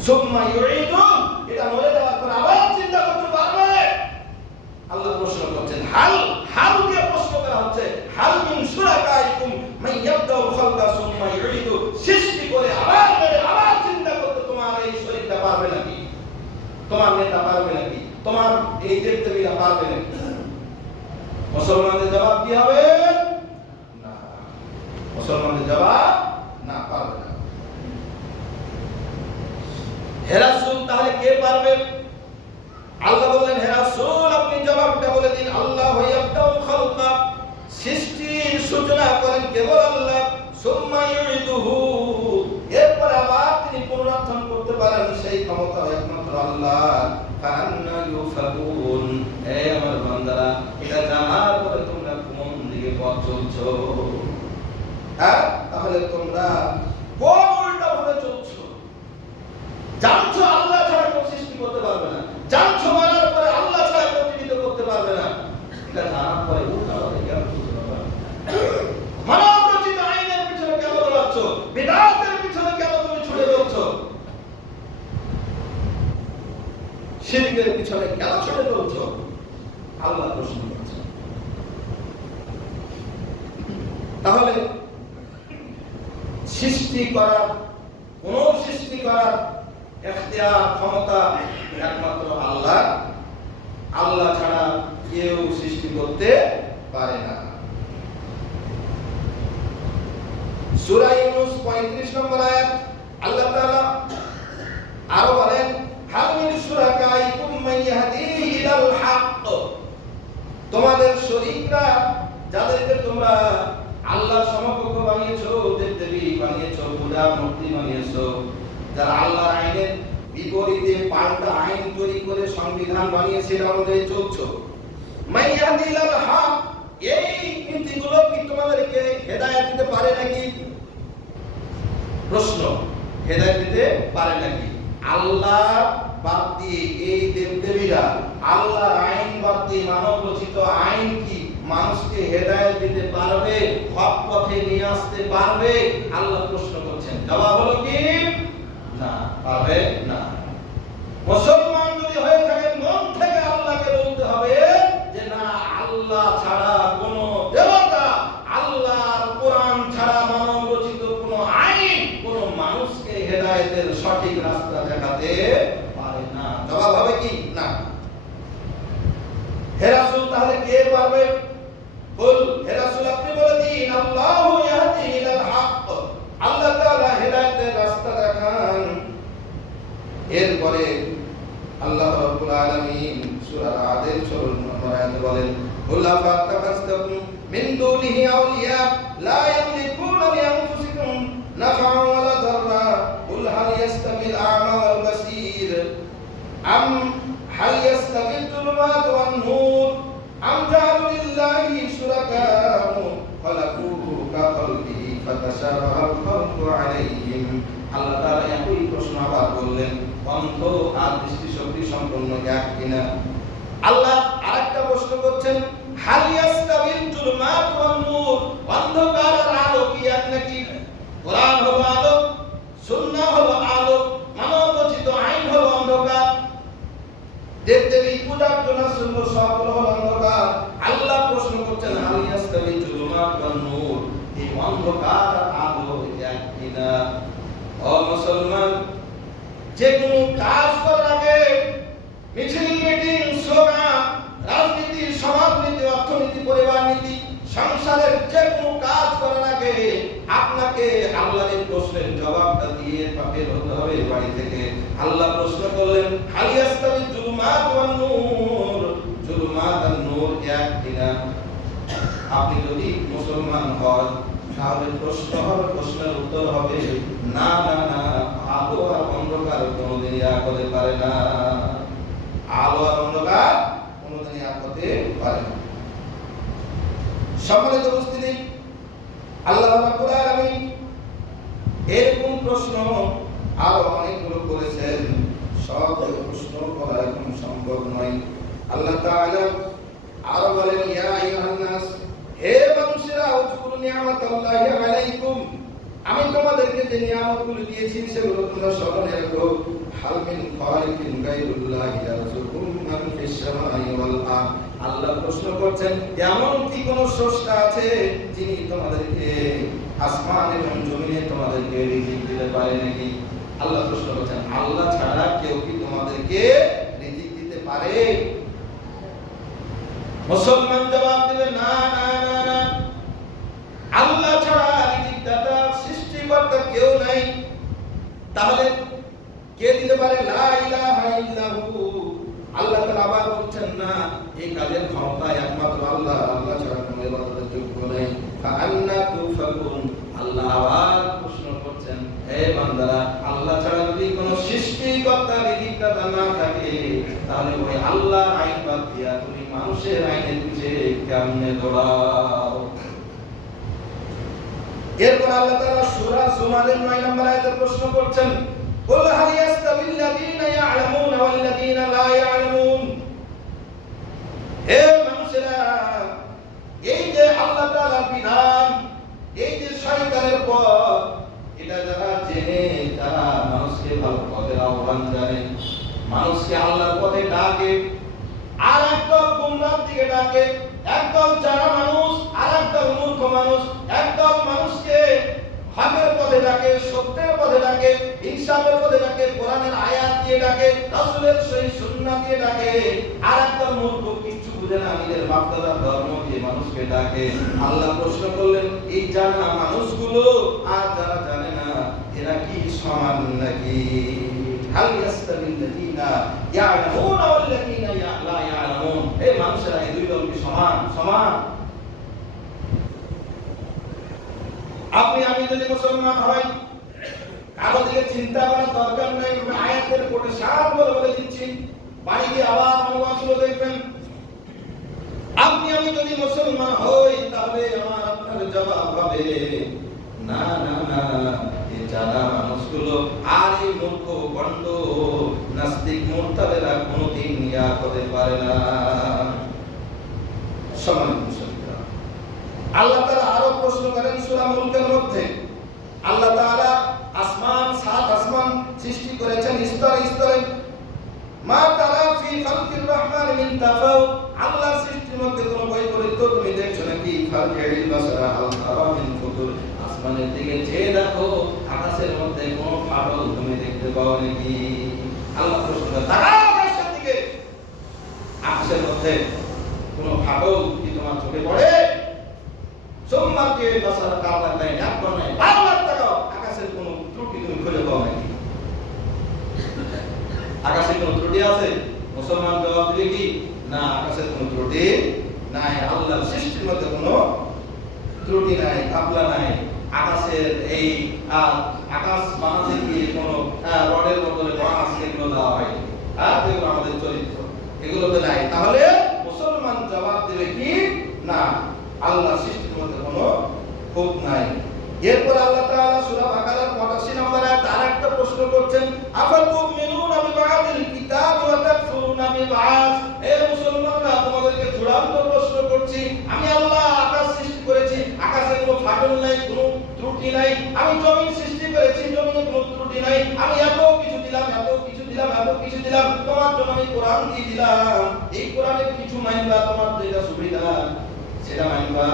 সুম্মা ইউঈদুন, এটা মরে যাওয়ার পর আবার চিন্তা করতে পারবে? আল্লাহ প্রশ্ন করছেন, হালকে প্রশ্ন করা হচ্ছে, হাল মিন শুরাকাইকুম মান ইয়াবদাউল খালকা সুম্মা ইউঈদু, সৃষ্টি করে আবার চিন্তা করতে তোমার এই শরীরটা পারবে নাকি? তোমার নেতা পারবে নাকি? তোমার এই দেবদেবীরা পারবে নাকি? মুসলমানদের জবাব কি হবে? না। মুসলমানদের জবাব না, পারবে না। হে রাসূল, তাহলে কে পারবে? আল্লাহ বললেন, হে রাসূল আপনি জবাবটা বলে দিন, আল্লাহু ইয়াবদাউল খালকা, সৃষ্টির সূচনা করেন কেবল আল্লাহ, সুম্মা ইউঈদুহু, এরপর আবার তিনি পুনরুত্থান করতে পারেন, সেই ক্ষমতা একমাত্র আল্লাহ। ফাআন্না ইউফাকুন, হে আমার বান্দারা, এটা জানার পরে তোমরা কোন দিকে পথ চলছো? হ্যাঁ, তাহলে তোমরা কোন উল্টা ভাবে চলছো? জানছো আল্লাহ ছাড়া কেউ সৃষ্টি করতে পারবে না, জানছো মারার পরে আল্লাহ ছাড়া কেউ জীবিত করতে পারবে না, এটা জানার পরে উল্টা ভাবে কেন চলছো? মানব রচিত আইনের পিছনে কেন দৌড়াচ্ছ? বিদআতের পিছনে কেন তুমি ছুটে যাচ্ছো? শিরকের পিছনে কেন ছুটে যাচ্ছো? আল্লাহ প্রশ্ন করছেন। তাহলে সৃষ্টি করার, কোন সৃষ্টি করার এখতিয়ার, ক্ষমতা একমাত্র আল্লাহ। আল্লাহ ছাড়া কেউ সৃষ্টি করতে পারে না। সূরা ইউনূস 35 নম্বর আয়াত, আল্লাহ তাআলা আরো বলেন, হাল মিন শুরাকাইকুম মান ইয়াহদি ইলাল হক, তোমাদের শরীকরা যাদেরকে তোমরা আল্লাহর সমকক্ষ বানিয়েছো, দেবদেবী বানিয়েছো, পূজা মূর্তি বানিয়েছো, যারা আল্লাহর আইনের বিপরীতে পাল্টা আইন তৈরি করে সংবিধান বানিয়েছে, এর অনুযায়ী চলছো, মান ইয়াহদি ইলাল হক, এই নীতিগুলো কি তোমাদেরকে হেদায়েত দিতে পারে নাকি? প্রশ্ন, হেদায়েত দিতে পারে নাকি? আল্লাহ বাদ দিয়ে এই দেবদেবীরা, আল্লাহর আইন বাদ দিয়ে মানব রচিত আইন কি মানুষকে হেদায়েত দিতে পারবে, হক পথে নিয়ে আসতে পারবে? আল্লাহ প্রশ্ন করছেন, জবাব হলো কি না, পারবে না। মুসলমান যদি হয়ে থাকে, মন থেকে আল্লাহকে বলতে হবে যে না, আল্লাহ ছাড়া কোনো দেবতা, আল্লাহর কোরআন ছাড়া মানব রচিত কোনো আইন কোনো মানুষকে হেদায়েতের সঠিক রাস্তা দেখাতে পারে না। জবাব হবে কি না। হে রাসূল, তাহলে কে পারবে? বল, হে রাসূল আপনি বলে দিন, আল্লাহু ইয়াহদি ইলাল হক, আল্লাহ তাআলা হেদায়েতের রাস্তা দেখান। এরপরে আল্লাহ রাব্বুল আলামিন সূরা আদের 16 নম্বর আয়াতে বলেন, কুল আফাতাকাসতাকুম মিন দুনিহি আউলিয়া লা ইয়ামলিকুনা লিআনফুসিকুম নাফআন ওয়ালা দাররা, কুল হাল ইয়াস্তাবিল আ'মা ওয়াল বাসীর আম হাল ইয়াস্তাবিল যুলুমাত ওয়ান নূর আম জাআলু লিল্লাহি শুরাকা'u খালাকুহু কাখালকিহি ফাতাশাবাহাল খালকু আলাইহিম। আল্লাহ তাআলা একই প্রশ্ন আবার বললেন, অন্ধ আর দৃষ্টিশক্তি সম্পন্ন এক কিনা? আল্লাহ আরেকটা প্রশ্ন করছেন, হাল ইয়াস্তাবিল যুলুমাত ওয়ান নূর, অন্ধকার আর আলো কি এক নাকি? কোরআন হলো আলো, সুন্নাহ হলো আলো, মানব রচিত আইন হলো অন্ধকার, দেবদেবী পূজার জন্য সব হলো অন্ধকার। আল্লাহ প্রশ্ন করছেন, হাল ইয়াস্তাবিল যুলুমাত ওয়ান নূর, এই অন্ধকার আর আলো এক কিনা? ও মুসলমান, যে কোনো কাজ করার আগে মিছিল, মিটিং, স্লোগান, রাজনীতি, সমাজনীতি, অর্থনীতি, পরিবার নীতি, সংসারের যে কোনো কাজ করার আগে আপনাকে আল্লাহর প্রশ্নের জবাবটা দিয়ে বের হতে হবে বাড়ি থেকে। আল্লাহ প্রশ্ন করলেন, হাল ইয়াস্তাবিল যুলুমাত ওয়ান নূর, যুলুমাত আর নূর এক কিনা? আপনি যদি মুসলমান হন, তাহলে প্রশ্নের উত্তর হবে না, না, না, আলো আর অন্ধকার কোনোদিনই এক হতে পারে না। আলো আর অন্ধকার কোনোদিনই এক হতে পারে না। সম্মানিত উপস্থিতি, আল্লাহ রাব্বুল আলামিন এরকম প্রশ্ন আরো অনেকগুলো করেছেন, সব প্রশ্ন করা এখন সম্ভব নয়। আল্লাহ তাআলা আরো বলেন, ইয়া আইয়ুহান নাস, হে মানুষেরা, উযকুরু নি'মাতাল্লাহি আলাইকুম, আমি তোমাদেরকে যে নিয়ামতগুলো দিয়েছি সেগুলো তোমরা স্মরণে রাখো। হাল মিন খালিকিন গায়রুল্লাহি ইয়ারযুকুকুম মান ফিস সামাই ওয়াল আরদ। আল্লাহ প্রশ্ন করছেন, এমন কি কোন স্রষ্টা আছে যিনি তোমাদেরকে আসমান এবং জমিনে তোমাদেরকে রিজিক দিতে পারে নাকি? আল্লাহ প্রশ্ন করছেন, আল্লাহ ছাড়া কেউ কি তোমাদেরকে রিজিক দিতে পারে? মুসলমান জবাব দেবে, না না না না, আল্লাহ ছাড়া রিজিক দাতা সৃষ্টিকর্তা কেউ নাই। তাহলে কে দিতে পারে? লা ইলাহা ইল্লাহু। আল্লাহ তাআলা আবার বলছেন, না, এই কাজের ক্ষমতা একমাত্র আল্লাহ, আল্লাহ ছাড়া কোনো ইবাদতের যোগ্য নেই। ফাআন্না তুফাকুন। আল্লাহ আবার প্রশ্ন করছেন, হে বান্দারা, আল্লাহ ছাড়া যদি কোনো সৃষ্টিকর্তা রিজিক দাতা না থাকে, তাহলে ওই আল্লাহর আইন বাদ দিয়া তুমি মানুষের আইনের পিছে কেমনে দৌড়াও? এরপর আল্লাহ তাআলা সূরা জুমারের 9 নম্বর আয়াতে প্রশ্ন করছেন, কুল হাল ইয়াস্তাবিল্লাযীনা ইয়া'লামুনা ওয়াল্লাযীনা লা ইয়া'লামুন। হে মানুষেরা, এই যে আল্লাহ তাআলার বিধান, এই যে শয়তানের পথ, এটা যারা জেনে, যারা মানুষকে ভালো পথের আহ্বান জানে, মানুষকে আল্লাহর পথে ডাকে, আর একদল গুমরাহর দিকে ডাকে, একদল জানা মানুষ আর একদল মূর্খ মানুষ, একদল মানুষকে হকের পথে ডাকে, সত্যের পথে ডাকে, ইনসাফের পথে ডাকে, কোরআনের আয়াত দিয়ে ডাকে, রাসূলের সহিহ সুন্নাহ দিয়ে ডাকে, আর একদল মূর্খ কিচ্ছু বুঝে না, নিজের বাপদাদার ধর্ম দিয়ে মানুষকে ডাকে। আল্লাহ প্রশ্ন করলেন, এই জানা মানুষগুলো আর যারা জানে না, এরা কি সমান নাকি? হাল ইয়াস্তাবিল্লাযীনা ইয়া'লামুনা ওয়াল্লাযীনা লা ইয়া'লামুন। এই মানুষেরা, এই দুই দল কি সমান? সমান? আপনি আমি যদি মুসলমান হই, কারো দিকে চিন্তা করার দরকার নেই, আয়াতের কোটে সার বলে দিচ্ছি, বাড়িতে আবার অনুবাদগুলো দেখবেন। আপনি আমি যদি মুসলমান হই, তাহলে আমার আপনার জবাব হবে, না না না, এই জানা মানুষগুলো আর এই মূর্খ গণ্ড নাস্তিক মুরতাদেরা কোনোদিন ইয়া হতে পারে না। সমান মুসলমান। আল্লাহ তাআলা আরো প্রশ্ন করেন সূরা মুলকের মধ্যে। আল্লাহ তাআলা আসমান, সাত আসমান সৃষ্টি করেছেন স্তরে স্তরে। মা তারা ফি খালকির রহমান মিন তাফাউত। আল্লাহর সৃষ্টির মধ্যে কোনো বৈপরীত্য তুমি দেখছো নাকি? ফারজিল বাসারা হাল তারা মিন ফুতুর। আসমানের দিকে চেয়ে দেখো, আকাশের মধ্যে কোনো ফাটল তুমি দেখতে পাও নাকি? আল্লাহ প্রশ্ন করে, তাকাও আকাশের দিকে, আকাশের মধ্যে কোনো ফাটল কি তোমার চোখে পড়ে? সোমবারকে বাসার কারবার নাই, ডাক্তার নাই, বারবার তাকাও, আকাশের কোনো ত্রুটি তুমি খুঁজে পাও নাকি? আকাশে কোনো ত্রুটি আছে? মুসলমান জবাব দিবে কি, না, আকাশের কোনো ত্রুটি নাই, আল্লাহর সৃষ্টির মধ্যে কোনো ত্রুটি নাই, কাপলা নাই। আকাশের এই আকাশ বানাতে গিয়ে কোনো রডের বদলে বাঁশ এগুলো দেওয়া হয়, এগুলো আমাদের চরিত্র, এগুলো তো নাই। তাহলে মুসলমান জবাব দিবে কি, না, আল্লাহর সৃষ্টির মধ্যে কোনো খুঁত নাই। এরপর আল্লাহ তাআলা সূরা বাকারার 85 নম্বর আয়াতে আরেকটা প্রশ্ন করছেন, আফাতুমিনুনা বিবাদিল কিতাবি ওয়া তাকফুরুনা বিবাদ। হে মুসলমানরা, তোমাদেরকে চূড়ান্ত প্রশ্ন করছি, আমি আল্লাহ আকাশ সৃষ্টি করেছি, আকাশে কোনো ফাটল নাই, কোনো ত্রুটি নাই। আমি জমিন সৃষ্টি করেছি, জমিনে কোনো ত্রুটি নাই। আমি এত কিছু দিলাম, এত কিছু দিলাম, এত কিছু দিলাম, তোমার জন্য আমি কোরআন দিয়ে দিলাম। এই কোরআনের কিছু মানবা, তোমার যেটা সুবিধা সেটা মানবা,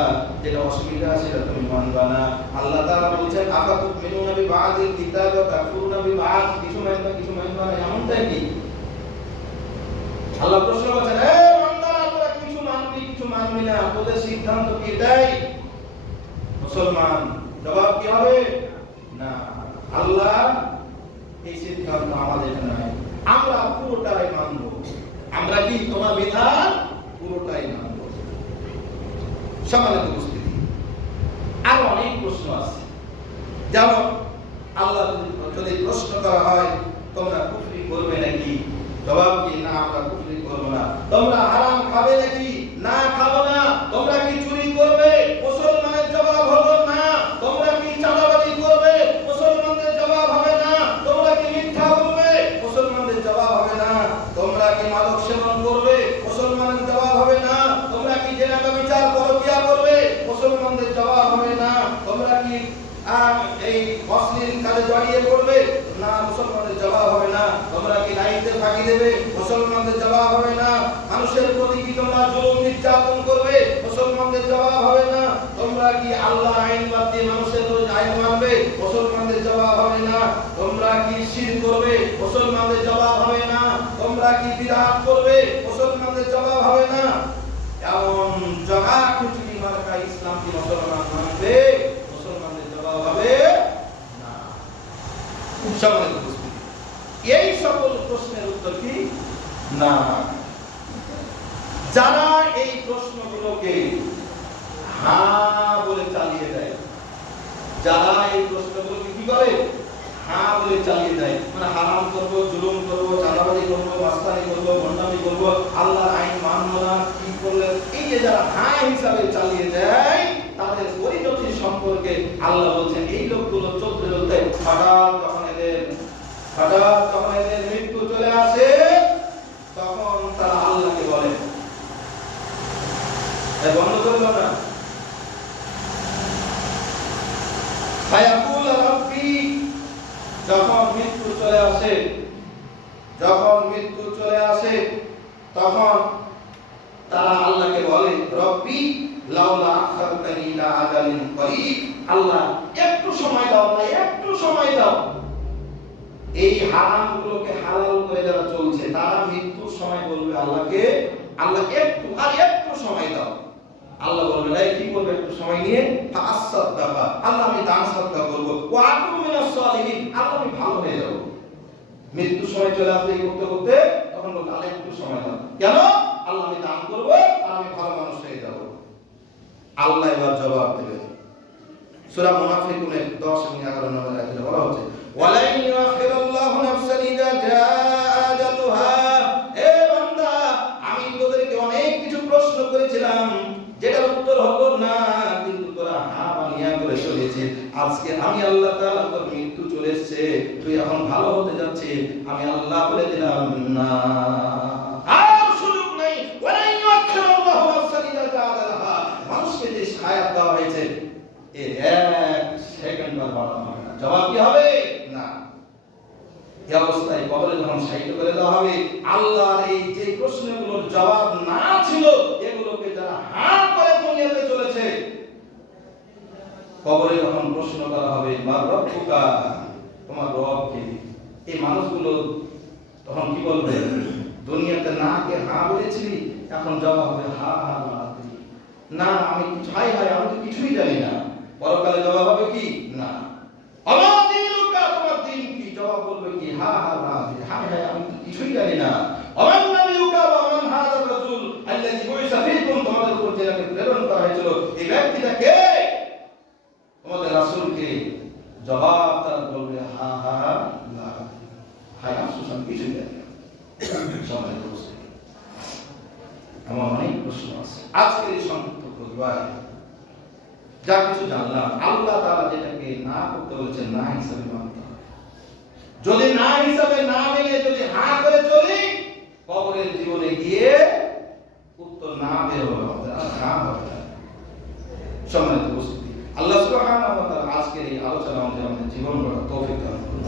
যেটা অসুবিধা সেটা তুমি মানবা না। আল্লাহ তাআলা বলছেন, আফাতুমিনুনা বিবাদিল কিতাবি ওয়া তাকফুরুনা বিবাদ। কিছু মানবা, কিছু মানবা না, এমনটাই কি? আল্লাহ প্রশ্ন করছেন, হে বান্দারা, তোরা কিছু মানবি, কিছু মানবি না, তোদের সিদ্ধান্ত কি এটাই? মুসলমান জবাব কি হবে? না, আল্লাহ এই সিদ্ধান্ত আমাদের নয়, আমরা পুরোটাই মানব। আমরা কি তোমার বিধান পুরোটাই মানব। সম্মানিত উপস্থিতি, আরো অনেক প্রশ্ন আছে। যেমন আল্লাহ যদি প্রশ্ন করা হয়, তোমরা কুফরি করবে নাকি? জবাব কি, না, আমরা কুফরি করব না। তোমরা হারাম খাবে নাকি? না, খাবো না। তোমরা কি চুরি করবে? মুসলমানের জবাব হলো না। ফাঁকি দেবে, মুসলমানদের জবাব হবে না। মানুষের প্রতি কি তোমরা জুলুম নির্যাতন করবে, মুসলমানদের জবাব হবে না। তোমরা কি আল্লাহ আইন বাদ দিয়ে মানুষের আইন মানবে, মুসলমানদের জবাব হবে না। তোমরা কি শিরক করবে, মুসলমানদের জবাব হবে না। তোমরা কি বিদআত করবে, মুসলমানদের জবাব হবে না। এমন জগা খিচুড়ি মার্কা ইসলাম কি মুসলমান মানবে, মুসলমানদের জবাব হবে না। সম্মানিত উপস্থিতি, এই সকল প্রশ্নের উত্তর কি না। যারা এই প্রশ্নগুলোকে হ্যাঁ বলে চালিয়ে দেয়, যারা এই প্রশ্নগুলোকে কি করে হ্যাঁ বলে চালিয়ে দেয়, মানে হারাম করবো, জুলুম করবো, চাঁদাবাজি করবো, মাস্তানি করবো, ভণ্ডামি করবো, আল্লাহর আইন মানবো না, কি করলে, এই যে যারা হ্যাঁ হিসাবে চালিয়ে দেয়, তাদের পরিণতি সম্পর্কে আল্লাহ বলছেন এই লোকগুলো চলতে চলতে হঠাৎ যখন এদের মৃত্যু চলে আসে, তখন তারা আল্লাহকে বলে, বন্ধ করলো না, ফায়াকুল রাব্বি, যখন মৃত্যু চলে আসে তখন তারা আল্লাহকে বলে, রব্বি লাউলা আখারতানি ইলা আজালিন করিব, আল্লাহ একটু সময় দাও, আল্লাহ একটু সময় দাও। এই হারামগুলোকে হালাল করে যারা চলছে, তারা মৃত্যুর সময় বলবে আল্লাহকে, আল্লাহ একটু সময় দাও। আল্লাহ বলবে না, কি করবে একটু সময় নিয়ে, ফাসাদদাকা, আল্লাহ আমি দান সাদকা করব, ওয়া আকুম মিনাস সালিহিন, আল্লাহ আমি ভালো হয়ে যাব। মৃত্যু সময় চলে আসবে করতে করতে, তখন বলবে আল্লাহ একটু সময় দাও, কেন, আল্লাহ আমি দান করব আর আমি ভালো মানুষ হয়ে যাব। আল্লাহ এবার জবাব দেবে। সূরা মুনাফিকুনের 10 এবং 11 নম্বর আয়াতে বলা হচ্ছে, ওয়ালাইন ইউআখিরুল্লাহু নাফসান ইযা জাআ আজালুহা, হে বান্দা আমি তোদেরকে অনেক কিছু প্রশ্ন করেছিলাম যেটার উত্তর হলো না, কিন্তু তোরা হ্যাঁ বানিয়া করে চলেছিস। আজকে আমি আল্লাহ তাআলা তোর মৃত্যু চলে এসেছে, তুই এখন ভালো হতে যাচ্ছিস, আমি আল্লাহ বলে দিলাম না, আর সুযোগ নাই। ওয়ালাইন ইউআখিরুল্লাহু নাফসান ইযা জাআ আজালুহা, মানুষকে যে হায়াত দেওয়া হয়েছে এর এক সেকেন্ড বাড়ানো হবে না। জবাব কি হবে না। এই অবস্থায় কবরে যখন শায়িত করে দেওয়া হবে, আল্লাহর এই যে প্রশ্নগুলোর জবাব না ছিল, এগুলোকে যারা হ্যাঁ করে দুনিয়াতে চলেছে, কবরে যখন প্রশ্ন করা হবে, মা রব্বুকা, তোমার রব কে, এই মানুষগুলো তখন কি বলবে, দুনিয়াতে না কে হ্যাঁ বলেছিলি, এখন জবাব হবে হা হা না, আমি কিছু হাই আমি তো কিছুই জানি না। পরকালে জবাব হবে কি না। আমার দিনুকা, তোমার দিন কি, জবাব বলবে কি হা হা আমি তো কিছুই জানি না। আমার নবীকা ওয়া মান হাযা রাসূল আল্লাযী বুইসা ফীকুম, তোমাদের উপর যাকে প্রেরণ করা হয়েছিল এই ব্যক্তিটা কে, তোমাদের রাসূল কে, জবাব তারা বলবে হা হা না, হায় আফসোস আমি কিছুই জানি না। সম্মানিত উপস্থিতি, আমার অনেক প্রশ্ন আছে। আজকের এই সংক্ষিপ্ত প্রতিবাদ যা কিছু জানলাম, আল্লাহ তাআলা যেটাকে না করতে বলেছেন না হিসাবে মানতে হবে। যদি না হিসাবে না মেনে যদি হ্যাঁ করে চলি, কবরের জীবনে গিয়ে উত্তর না বের হবে, আর হ্যাঁ হবে না। সম্মানিত উপস্থিতি, আল্লাহ সুবহানাহু ওয়া তাআলা আজকের এই আলোচনা আমাদের জীবন গড়ার তৌফিক দান করুন।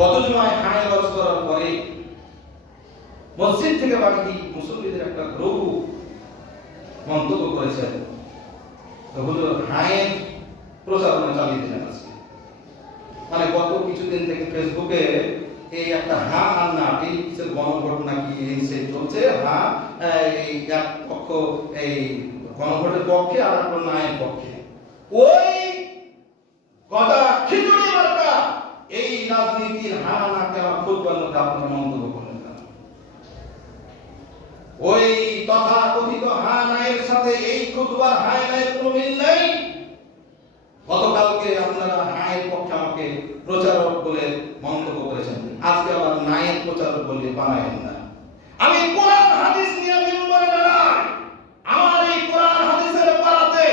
গত জুমায় হ্যাঁ ওয়াজ করার পরে মসজিদ থেকে বাকি মুসল্লিদের একটা গ্রুপ মন্তব্য করেছেন, হুজুর হায়ের প্রচারণা চালিয়ে দিলেন আজকে। মানে গত কিছুদিন থেকে ফেসবুকে এই একটা হ্যাঁ আর না, এই কিসের গণভোট নাকি এই সে চলছে, হ্যাঁ এই এক পক্ষ এই গণভোটের পক্ষে আর একটা নায়ের পক্ষে, ওই কথা খিচুড়ি মার্কা এই রাজনীতির হ্যাঁ না কেন ফুটবল আপনারা মন্তব্য করলেন না। ওই তথা কথিত হ্যাঁ নায়ের সাথে এই খুতবার হ্যাঁ নায়ের কোনো মিল নেই। গতকালকে আপনারা হ্যাঁয়ের পক্ষে আমাকে প্রচারক বলে মন্তব্য করেছেন, আজকে আবার নায়ের প্রচারক বলে বানায়েন না। আমি কোরআন হাদিস নিয়ে মিম্বরে দাঁড়াই, আমার এই কোরআন হাদিসের পারাতে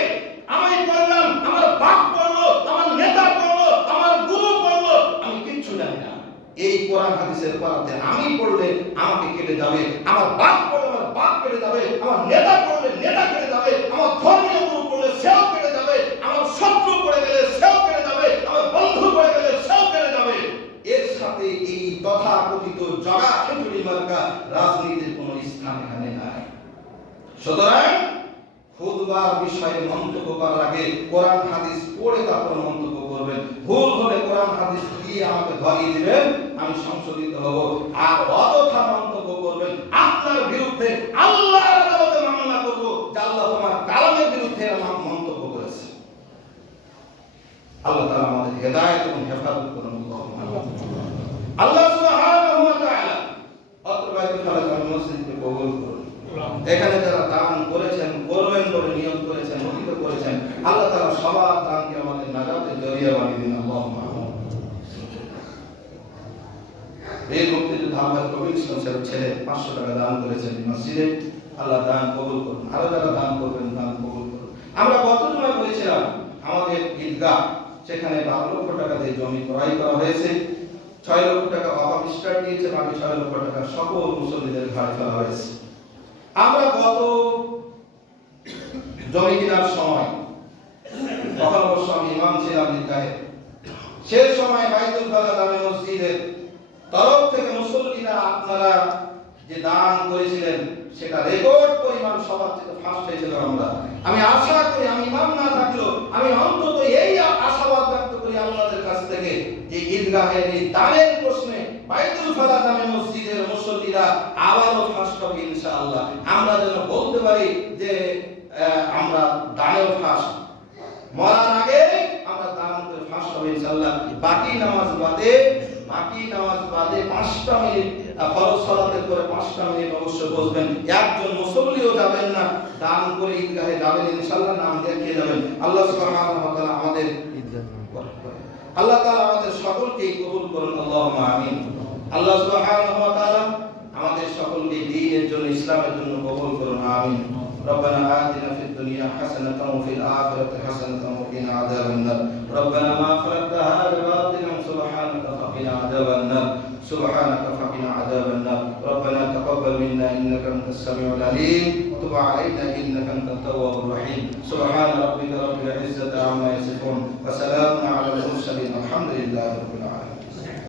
আমি পড়লাম, আমার বাপ পড়লো, আমার নেতা পড়লো, আমার গুরু পড়লো, আমি কিচ্ছু জানি না। এই কোরআন হাদিসের পারাতে আমি পড়লে আমাকে কেটে যাবে, আমার বাপ পড়লে আমার বাপ কেটে যাবে, আমার নেতা পড়লে নেতা কেটে যাবে, আমার ধর্মীয় গুরু পড়লে সেও কেটে যাবে, আমার শত্রু পড়ে গেলে সেও কেটে যাবে, আমার বন্ধু পড়ে গেলে সেও কেটে যাবে। এর সাথে রাজনীতির কোনো স্থান এখানে নাই। সুতরাং খুতবার বিষয়ে মন্তব্য করার আগে কোরআন হাদিস পড়ে তারপর মন্তব্য করবেন। ভুল হলে কোরআন হাদিস দিয়ে আমাকে ধরিয়ে দিবেন, আমি সংশোধিত হব। আর অযথা মন্তব্য করবেন, আপনার বিরুদ্ধে আল্লাহর আদালতে মামলা করব যে আল্লাহ তোমার কালামের বিরুদ্ধে আমার মন্তব্য করেছে। আল্লাহ তাআলা আমাদের হেদায়েত এবং হেফাজত করুন। আল্লাহ সুবহানাহু ওয়া তাআলা অত্রবায়িত খালাকার মসজিদকে কবুল করুন। এখানে যারা দান করেছেন, করবেন বলে নিয়ত করেছেন, অতীত করেছেন, আল্লাহ তাআলা সবার দানকে আমাদের নাজাতের জরিয়া বানিয়ে দিন। আল্লাহুম্মা আমিন। এই মুক্তিযোদ্ধা আহমদ কবির ইসলামের ছেলে 500 টাকা দান করেছেন মসজিদে, আল্লাহ দান কবুল করুন। আরো যারা দান করবেন দান কবুল করুন। আমরা গত জুমায় বলেছিলাম আমাদের ঈদগাহ, সেখানে 12 লক্ষ টাকা দিয়ে জমি ক্রয় করা হয়েছে, 6 লক্ষ টাকা অফার স্টার্ট দিয়েছে, বাকি 6 লক্ষ টাকা সকল মুসল্লিদের ঘাড়ে ফেলা হয়েছে। আমরা গত জমি কেনার সময়, তখন অবশ্য আমি ইমাম ছিলাম ঈদগাহে, সেই সময় বাইতুল ফালা জামে মসজিদের তরফ থেকে মুসল্লিরা আপনারা যে দান করেছিলেন সেটা রেকর্ড পরিমাণ সবার থেকে ফার্স্ট হয়েছিল। আমি আশা করি, আমি ইমাম না থাকলেও আমি অন্তত এই আশাবাদ ব্যক্ত করি আপনাদের কাছ থেকে যে ঈদগাহের এই দানের প্রশ্নে বাইতুল ফালা জামে মসজিদের মুসল্লিরা আবারও ফার্স্ট হবে ইনশাআল্লাহ। আমরা যেন বলতে পারি যে আমরা দানেও ফার্স্ট, মরার আগে আমরা দান করে ফার্স্ট হবে ইনশাআল্লাহ। বাকি নামাজ বাদে 5টা মিনিট ফরজ সালাতের পরে 5টা মিনিট অবশ্যই বসবেন। একজন মুসল্লিও যাবেন না, দান করে ঈদগাহে যাবেন ইনশাআল্লাহ, নাম দেখিয়ে যাবেন। আল্লাহ সুবহানাহু ওয়া তাআলা আমাদের আল্লাহ তাআলা আমাদের সকলকে কবুল করুন। আল্লাহুম্মা আমিন। আল্লাহ সুবহানাহু ওয়া তাআলা আমাদের সকলকে দ্বীনের জন্য, ইসলামের জন্য কবুল করুন। আমিন। ربنا آتنا في الدنيا حسنة وفي الآخرة حسنة وقنا عذاب النار. ربنا ما خلقت هذا باطلا سبحانك فقنا عذاب النار. سبحانك فقنا عذاب النار. ربنا تقبل منا إنك أنت السميع العليم وتب علينا إنك أنت التواب الرحيم. سبحان ربك رب العزة عما يصفون وسلام على المرسلين والحمد لله رب العالمين.